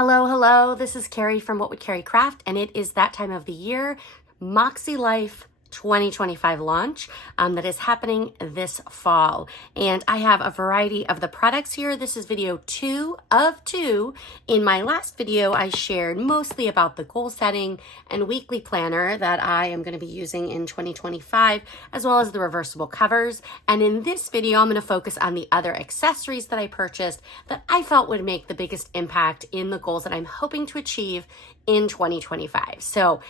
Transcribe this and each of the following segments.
Hello, this is Carrie from What Would Carrie Craft, and it is that time of the year, MAKSELIFE 2025 launch that is happening this fall. And I have a variety of the products here. This is video 2 of 2. In my last video, I shared mostly about the goal setting and weekly planner that I am going to be using in 2025, as well as the reversible covers. And in this video, I'm going to focus on the other accessories that I purchased that I felt would make the biggest impact in the goals that I'm hoping to achieve in 2025. So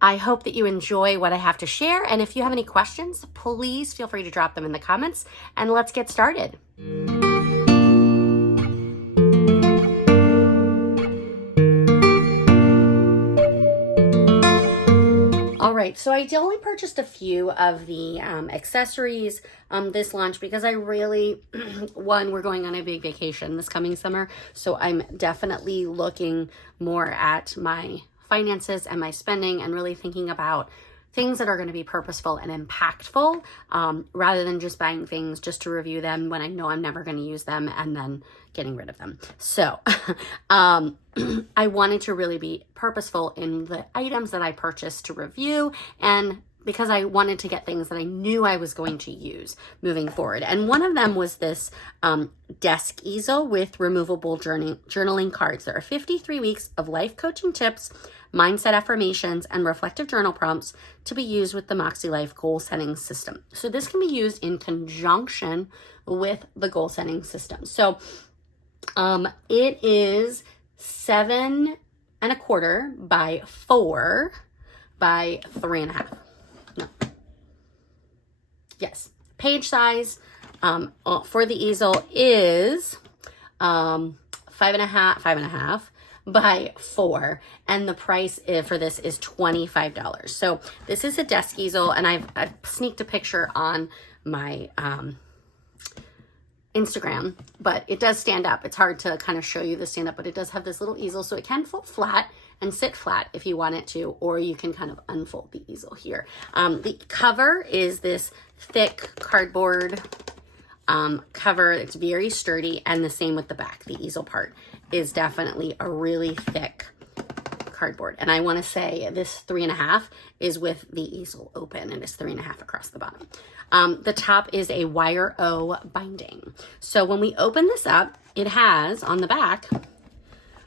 I hope that you enjoy what I have to share, and if you have any questions, please feel free to drop them in the comments, and let's get started. All right, so I only purchased a few of the accessories this launch because I really, we're going on a big vacation this coming summer, so I'm definitely looking more at my finances and my spending and really thinking about things that are going to be purposeful and impactful rather than just buying things just to review them when I know I'm never going to use them and then getting rid of them. So I wanted to really be purposeful in the items that I purchased to review, and because I wanted to get things that I knew I was going to use moving forward. And one of them was this desk easel with removable journaling cards. There are 53 weeks of life coaching tips, mindset affirmations, and reflective journal prompts to be used with the MAKSELIFE goal setting system. So this can be used in conjunction with the goal setting system. So it is 7.25 by 4 by 3.5. No. Yes, page size for the easel is 5.5 by 4, and the price for this is $25. So this is a desk easel, and I've sneaked a picture on my Instagram, but it does stand up. It's hard to kind of show you the stand up, but it does have this little easel, so it can fold flat and sit flat if you want it to, or you can kind of unfold the easel here. The cover is this thick cardboard cover. It's very sturdy, and the same with the back. The easel part is definitely a really thick cardboard. And I want to say this 3.5 is with the easel open, and it's 3.5 across the bottom. The top is a wire O binding. So when we open this up, it has on the back,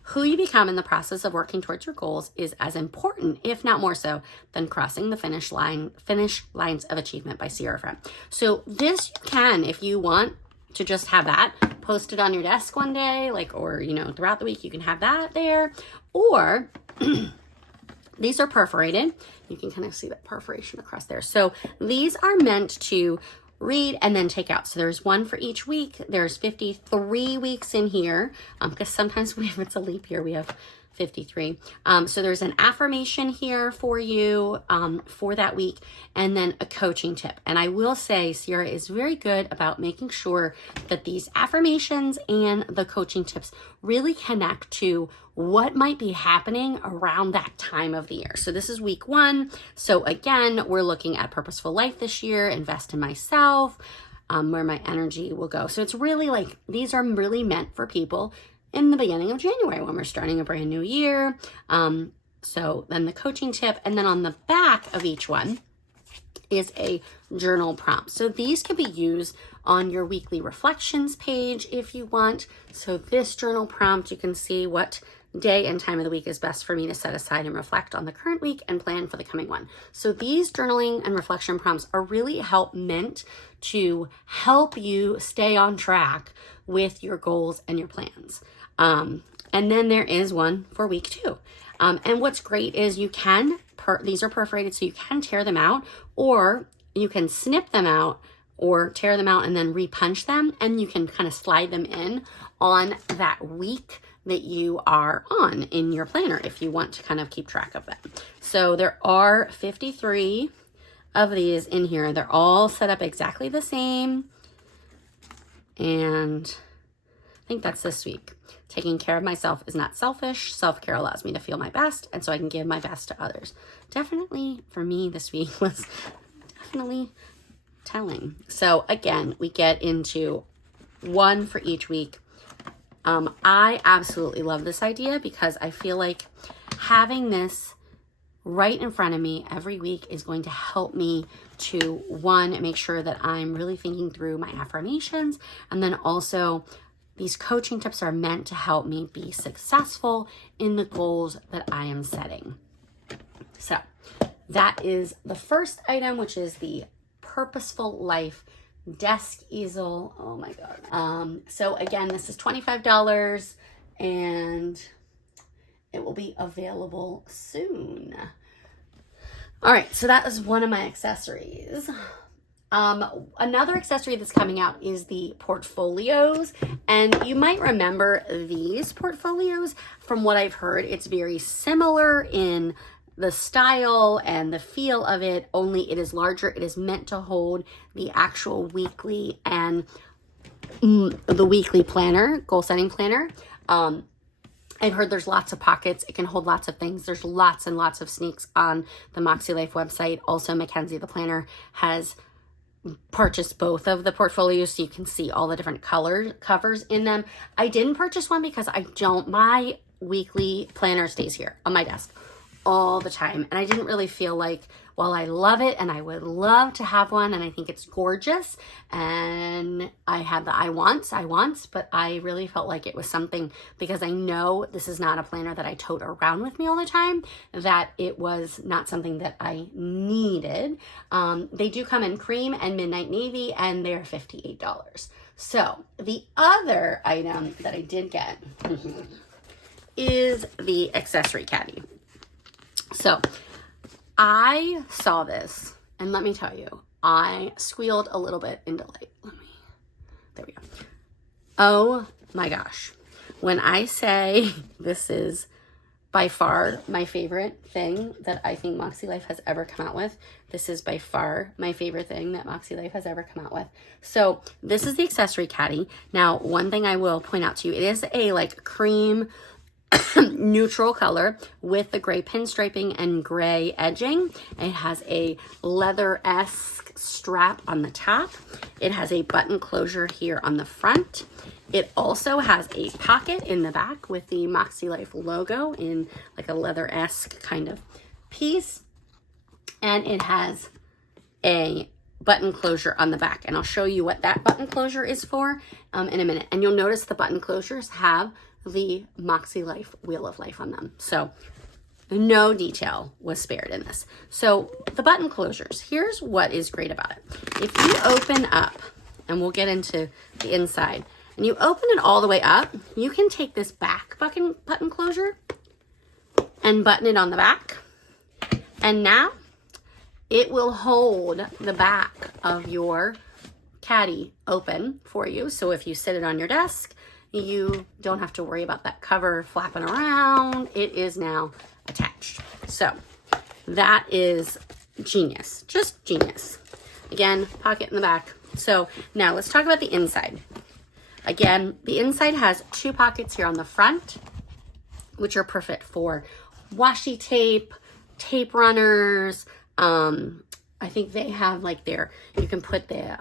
who you become in the process of working towards your goals is as important, if not more so, than crossing the finish lines of achievement by Sierra Friend. So this you can, if you want to just have that posted on your desk one day, or throughout the week, you can have that there. Or these are perforated. You can kind of see that perforation across there. So these are meant to read and then take out. So there's one for each week. There's 53 weeks in here because sometimes if it's a leap year, we have 53. So there's an affirmation here for you for that week, and then a coaching tip. And I will say Sierra is very good about making sure that these affirmations and the coaching tips really connect to what might be happening around that time of the year. So this is week 1. So again, we're looking at purposeful life this year, invest in myself, where my energy will go. So it's really these are really meant for people in the beginning of January when we're starting a brand new year. So then the coaching tip, and then on the back of each one is a journal prompt. So these can be used on your weekly reflections page if you want. So this journal prompt, you can see what day and time of the week is best for me to set aside and reflect on the current week and plan for the coming one. So these journaling and reflection prompts are really meant to help you stay on track with your goals and your plans. And then there is one for week 2. And what's great is you can, these are perforated, so you can tear them out, or you can snip them out or tear them out and then repunch them, and you can kind of slide them in on that week that you are on in your planner if you want to kind of keep track of them. So there are 53 of these in here. They're all set up exactly the same. And I think that's this week. Taking care of myself is not selfish. Self-care allows me to feel my best, and so I can give my best to others. Definitely for me this week was definitely telling. So again, we get into one for each week I absolutely love this idea because I feel like having this right in front of me every week is going to help me to, one, make sure that I'm really thinking through my affirmations, and then also these coaching tips are meant to help me be successful in the goals that I am setting. So that is the first item, which is the Purposeful Life desk easel. Oh my God. So again, this is $25 and it will be available soon. All right, so that is one of my accessories. Another accessory that's coming out is the portfolios, and you might remember these portfolios. From what I've heard, it's very similar in the style and the feel of it, only it is larger. It is meant to hold the actual weekly and the weekly planner, goal setting planner. I've heard there's lots of pockets. It can hold lots of things. There's lots and lots of sneaks on the Mäksēlife website. Also, Mackenzie the planner has purchased both of the portfolios so you can see all the different color covers in them. I didn't purchase one because my weekly planner stays here on my desk all the time, and I didn't really feel like, while I love it and I would love to have one and I think it's gorgeous and I had the I wants, but I really felt like it was something, because I know this is not a planner that I tote around with me all the time, that it was not something that I needed. They do come in cream and midnight navy and they're $58. So the other item that I did get is the Accessory Caddy. So I saw this, and let me tell you, I squealed a little bit in delight. There we go. Oh my gosh. When I say this is by far my favorite thing that I think Mäksēlife has ever come out with, this is by far my favorite thing that Mäksēlife has ever come out with. So this is the Accessory Caddy. Now, one thing I will point out to you, it is a like cream neutral color with the gray pinstriping and gray edging. It has a leather-esque strap on the top. It has a button closure here on the front. It also has a pocket in the back with the Mäksēlife logo in like a leather-esque kind of piece. And it has a button closure on the back. And I'll show you what that button closure is for in a minute. And you'll notice the button closures have the Mäksēlife Wheel of Life on them. So no detail was spared in this. So the button closures, here's what is great about it. If you open up, and we'll get into the inside, and you open it all the way up, you can take this back button closure and button it on the back. And now it will hold the back of your caddy open for you. So if you sit it on your desk, you don't have to worry about that cover flapping around. It is now attached. So that is genius, just genius. Again, pocket in the back. So now let's talk about the inside. Again, the inside has two pockets here on the front, which are perfect for washi tape, tape runners. I think they have like you can put the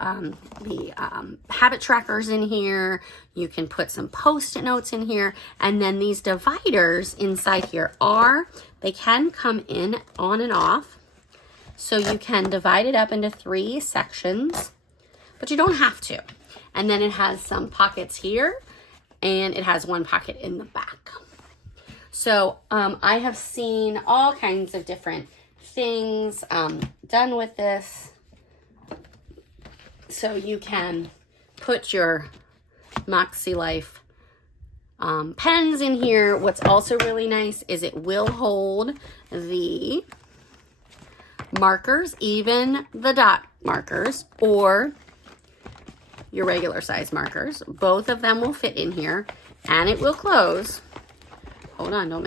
habit trackers in here. You can put some Post-it notes in here. And then these dividers inside here they can come in on and off. So you can divide it up into 3 sections, but you don't have to. And then it has some pockets here and it has one pocket in the back. So I have seen all kinds of different things done with this. So you can put your Mäksēlife pens in here. What's also really nice is it will hold the markers, even the dot markers or your regular size markers. Both of them will fit in here and it will close. Hold on, don't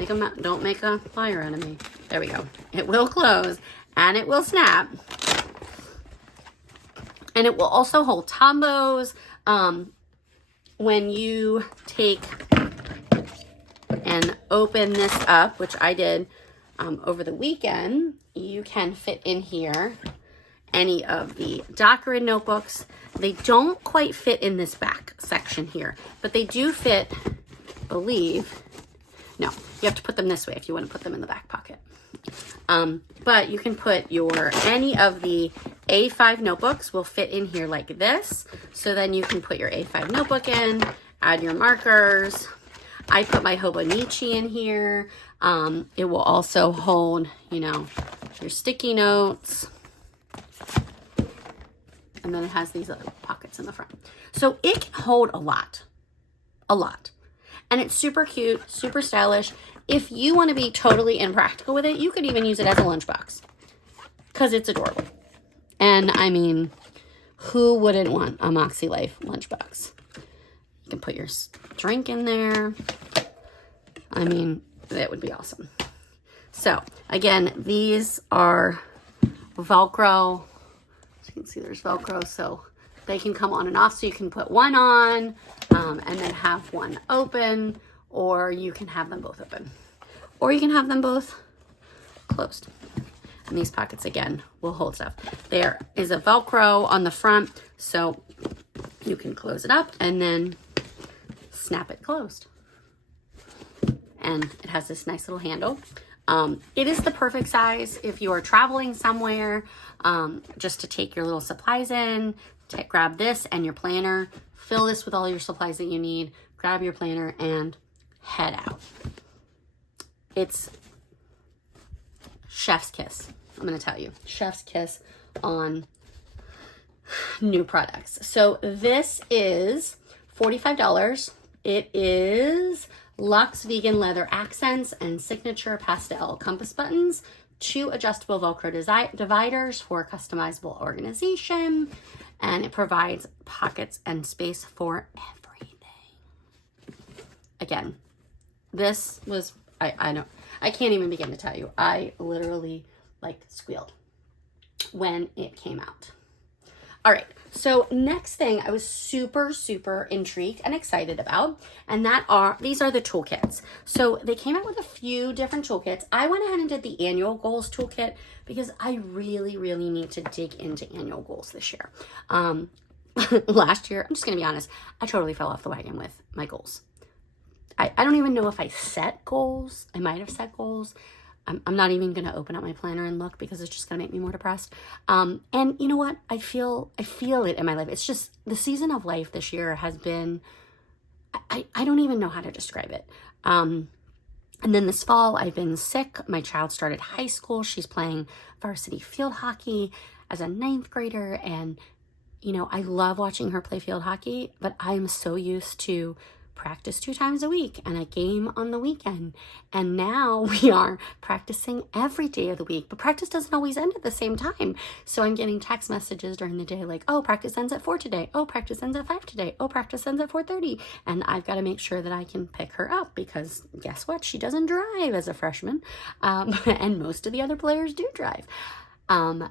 make a fire out of me. There we go. It will close and it will snap. And it will also hold tombos. When you take and open this up, which I did over the weekend, you can fit in here any of the Grid notebooks. They don't quite fit in this back section here, but they do fit believe, no, you have to put them this way if you want to put them in the back pocket. But you can put any of the A5 notebooks will fit in here like this. So then you can put your A5 notebook in, add your markers. I put my Hobonichi in here. It will also hold, you know, your sticky notes. And then it has these other pockets in the front. So it can hold a lot. And it's super cute, super stylish. If you want to be totally impractical with it, you could even use it as a lunchbox because it's adorable. And I mean, who wouldn't want a MAKSELIFE lunchbox? You can put your drink in there. I mean, that would be awesome. So again, these are Velcro. As you can see, there's Velcro, so they can come on and off. So you can put one on and then have one open, or you can have them both open, or you can have them both closed. And these pockets, again, will hold stuff. There is a Velcro on the front, so you can close it up and then snap it closed. And it has this nice little handle. It is the perfect size if you are traveling somewhere, just to take your little supplies in, grab this and your planner, fill this with all your supplies that you need, grab your planner and head out. It's chef's kiss. I'm going to tell you, chef's kiss on new products. So this is $45. It is Luxe Vegan Leather Accents and Signature Pastel Compass Buttons, 2 adjustable Velcro dividers for customizable organization, and it provides pockets and space for everything. Again, this was, I can't even begin to tell you. I literally squealed when it came out. All right, so next thing I was super intrigued and excited about, and these are the toolkits. So they came out with a few different toolkits. I went ahead and did the annual goals toolkit because I really need to dig into annual goals this year. Last year, I'm just gonna be honest, I totally fell off the wagon with my goals. I don't even know if I set goals. I might have set goals. I'm not even going to open up my planner and look because it's just going to make me more depressed. And you know what? I feel it in my life. It's just the season of life this year has been, I don't even know how to describe it. And then this fall, I've been sick. My child started high school. She's playing varsity field hockey as a 9th grader. And, you know, I love watching her play field hockey, but I'm so used to practice 2 times a week and a game on the weekend. And now we are practicing every day of the week, but practice doesn't always end at the same time. So I'm getting text messages during the day like, oh, practice ends at 4 today. Oh, practice ends at 5 today. Oh, practice ends at 4:30. And I've got to make sure that I can pick her up because guess what? She doesn't drive as a freshman. And most of the other players do drive.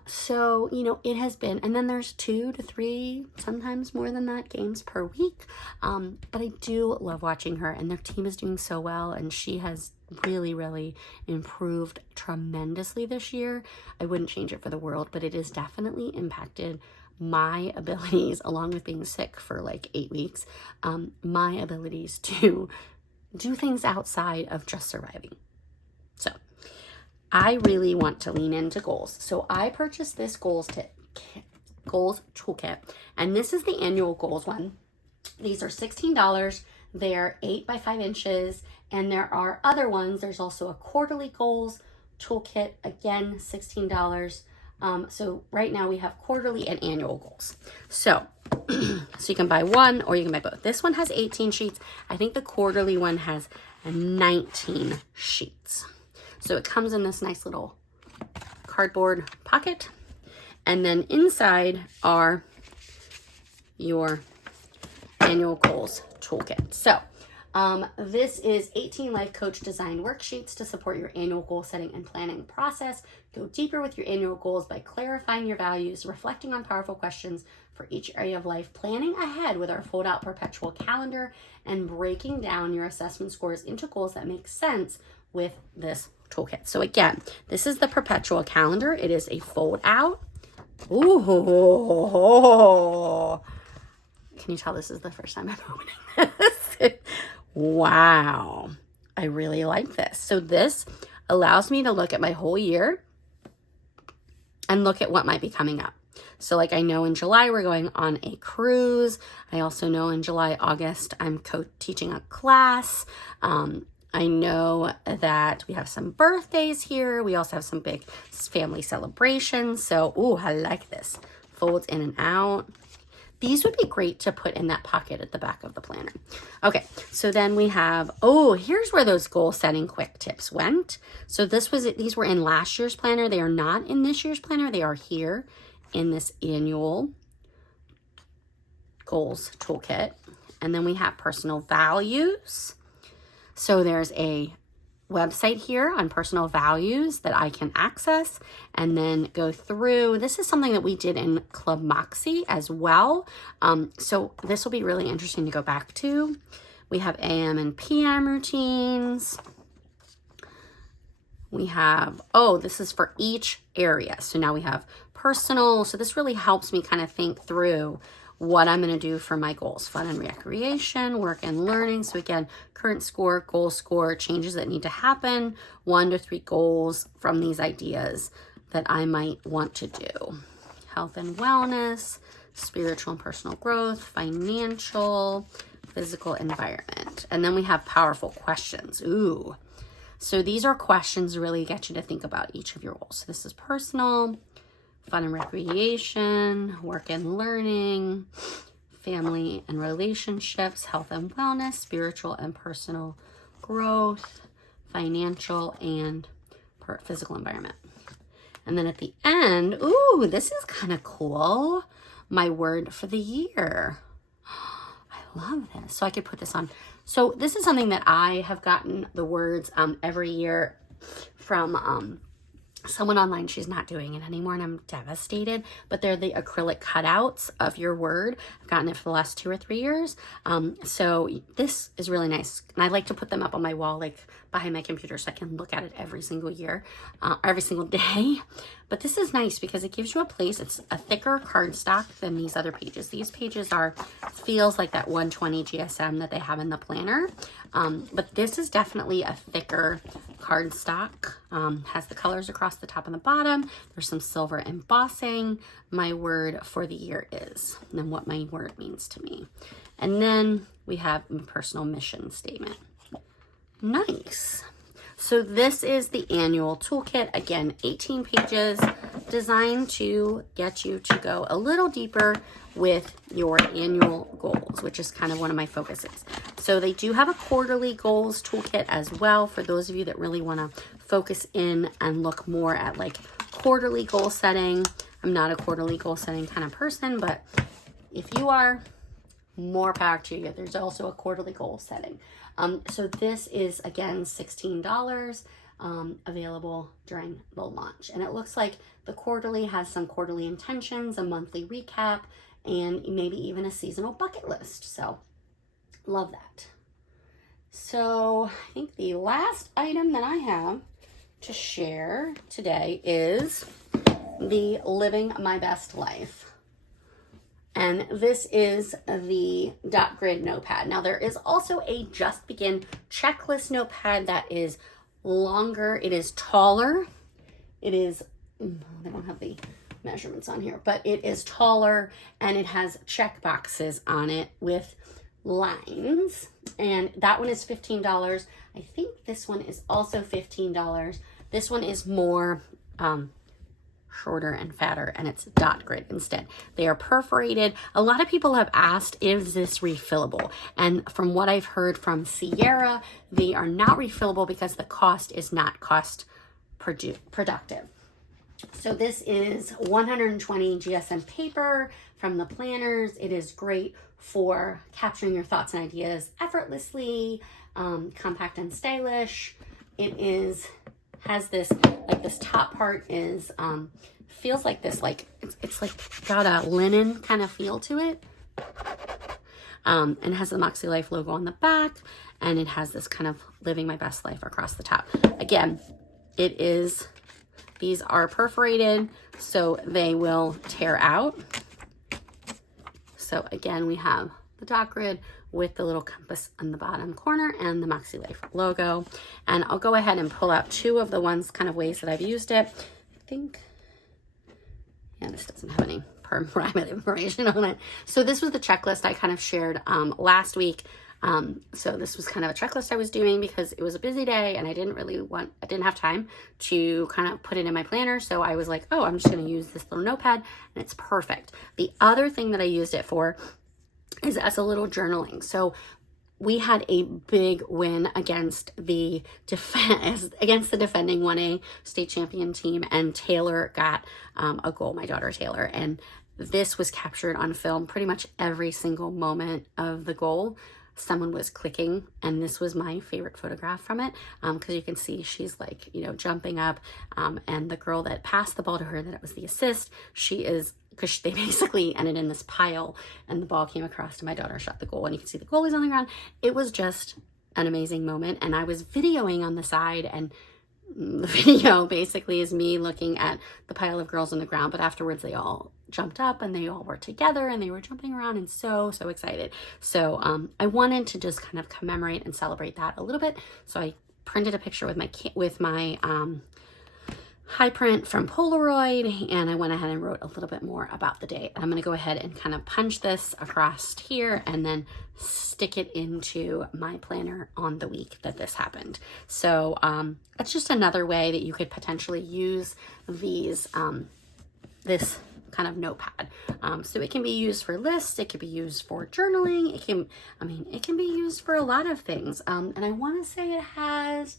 So, you know, it has been, and then there's 2 to 3, sometimes more than that, games per week. But I do love watching her, and their team is doing so well, and she has really improved tremendously this year. I wouldn't change it for the world, but it has definitely impacted my abilities, along with being sick for 8 weeks, my abilities to do things outside of just surviving. So I really want to lean into goals. So I purchased this goals toolkit, and this is the annual goals one. These are $16. They're 8 by 5 inches, and there are other ones. There's also a quarterly goals toolkit, again, $16. So right now we have quarterly and annual goals. So you can buy one or you can buy both. This one has 18 sheets. I think the quarterly one has 19 sheets. So it comes in this nice little cardboard pocket. And then inside are your annual goals toolkit. So this is 18 life coach design worksheets to support your annual goal setting and planning process. Go deeper with your annual goals by clarifying your values, reflecting on powerful questions for each area of life, planning ahead with our fold out perpetual calendar, and breaking down your assessment scores into goals that make sense with this toolkit. So again, this is the perpetual calendar. It is a fold out. Ooh. Can you tell this is the first time I'm opening this? Wow, I really like this. So this allows me to look at my whole year and look at what might be coming up. So like I know in July we're going on a cruise. I also know in July, August, I'm teaching a class. I know that we have some birthdays here. We also have some big family celebrations. So, ooh, I like this. Folds in and out. These would be great to put in that pocket at the back of the planner. Okay, so then we have, oh, here's where those goal setting quick tips went. So these were in last year's planner. They are not in this year's planner. They are here in this annual goals toolkit. And then we have personal values. So there's a website here on personal values that I can access and then go through. This is something that we did in ClubMakse as well. So this will be really interesting to go back to. We have AM and PM routines. We have, oh, this is for each area. So now we have personal. So this really helps me kind of think through what I'm going to do for my goals. Fun and recreation, work and learning. So again, current score, goal score, changes that need to happen, 1 to 3 goals from these ideas that I might want to do. Health and wellness, spiritual and personal growth, financial, physical environment. And then we have powerful questions. Ooh. So these are questions really get you to think about each of your goals. So this is personal, fun and recreation, work and learning, family and relationships, health and wellness, spiritual and personal growth, financial and physical environment. And then at the end, ooh, this is kind of cool. My word for the year. I love this. So I could put this on. So this is something that I have gotten the words every year from someone online. She's not doing it anymore and I'm devastated, but they're the acrylic cutouts of your word. I've gotten it for the last 2 or 3 years. So this is really nice. And I like to put them up on my wall, like behind my computer, so I can look at it every single year, every single day. But this is nice because it gives you a place. It's a thicker cardstock than these other pages. These pages feels like that 120 GSM that they have in the planner. But this is definitely a thicker cardstock. Has the colors across the top and the bottom. There's some silver embossing. My word for the year is, and then what my word means to me. And then we have my personal mission statement. Nice. So this is the annual toolkit. Again, 18 pages designed to get you to go a little deeper with your annual goals, which is kind of one of my focuses. So they do have a quarterly goals toolkit as well for those of you that really want to focus in and look more at like quarterly goal setting. I'm not a quarterly goal setting kind of person, but if you are, more power to you. There's also a quarterly goal setting. So this is again $16, available during the launch. And it looks like the quarterly has some quarterly intentions, a monthly recap, and maybe even a seasonal bucket list. So love that. So I think the last item that I have to share today is the Living My Best Life. And this is the Grid Notepad. Now there is also a Just Begin checklist notepad that is longer. It is taller. It is, they don't have the measurements on here, but it is taller and it has check boxes on it with lines. And that one is $15. I think this one is also $15. This one is more, shorter and fatter, and it's dot grid instead. They are perforated. A lot of people have asked, is this refillable? And from what I've heard from Sierra, they are not refillable because the cost is not cost productive. So this is 120 GSM paper from the planners. It is great for capturing your thoughts and ideas effortlessly, compact and stylish. It has this, like this top part is, feels like this, like, it's like got a linen kind of feel to it. And it has the MAKSELIFE logo on the back, and it has this kind of living my best life across the top. Again, these are perforated, so they will tear out. So again, we have the dot grid, with the little compass on the bottom corner and the MAKSELIFE logo. And I'll go ahead and pull out two of the ones kind of ways that I've used it. I think, yeah, this doesn't have any private information on it. So this was the checklist I kind of shared last week. So this was kind of a checklist I was doing because it was a busy day and I didn't have time to kind of put it in my planner. So I was like, oh, I'm just going to use this little notepad and it's perfect. The other thing that I used it for is as a little journaling. So we had a big win against the defending 1A state champion team, and Taylor got a goal, my daughter Taylor, and this was captured on film. Pretty much every single moment of the goal, someone was clicking, and this was my favorite photograph from it, because you can see she's like, you know, jumping up, and the girl that passed the ball to her, that it was the assist, she is, because they basically ended in this pile and the ball came across to my daughter, shot the goal, and you can see the goalie's on the ground. It was just an amazing moment, and I was videoing on the side, and the video basically is me looking at the pile of girls on the ground, but afterwards they all jumped up and they all were together and they were jumping around and so excited. So I wanted to just kind of commemorate and celebrate that a little bit. So I printed a picture with my high print from Polaroid, and I went ahead and wrote a little bit more about the day. I'm going to go ahead and kind of punch this across here and then stick it into my planner on the week that this happened. So it's just another way that you could potentially use these this kind of notepad. So it can be used for lists, it could be used for journaling, it can be used for a lot of things. And I want to say it has,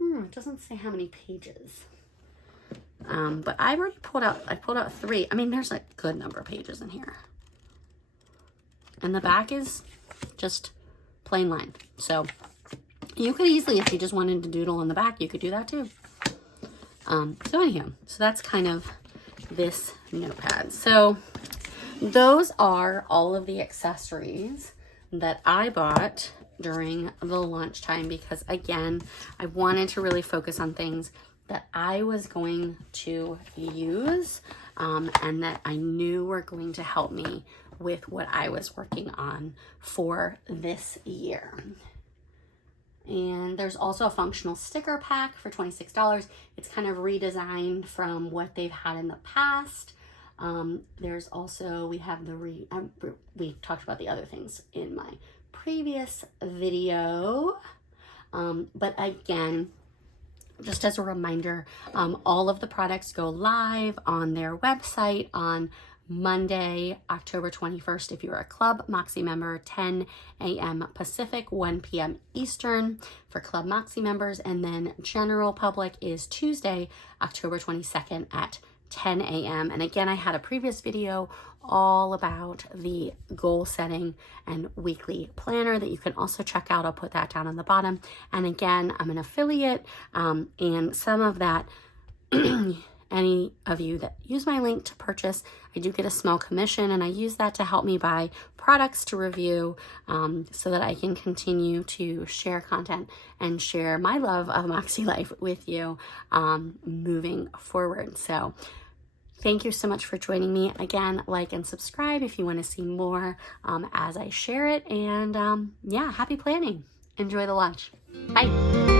it doesn't say how many pages. But I already pulled out 3. I mean, there's a good number of pages in here. And the back is just plain line. So you could easily, if you just wanted to doodle in the back, you could do that too. So anyhow, so that's kind of this notepad. So those are all of the accessories that I bought during the launch time, because again, I wanted to really focus on things that I was going to use and that I knew were going to help me with what I was working on for this year. And there's also a functional sticker pack for $26. It's kind of redesigned from what they've had in the past. There's also, we have we talked about the other things in my previous video. But again, just as a reminder, all of the products go live on their website on Monday, October 21st. If you're a ClubMakse member, 10 a.m. Pacific, 1 p.m. Eastern for ClubMakse members. And then general public is Tuesday, October 22nd at 10 a.m. And again, I had a previous video all about the goal setting and weekly planner that you can also check out. I'll put that down on the bottom. And again, I'm an affiliate, and some of that, any of you that use my link to purchase, I do get a small commission, and I use that to help me buy products to review, so that I can continue to share content and share my love of MAKSELIFE with you moving forward. So thank you so much for joining me. Again, like and subscribe if you want to see more as I share it. And yeah, happy planning. Enjoy the launch. Bye.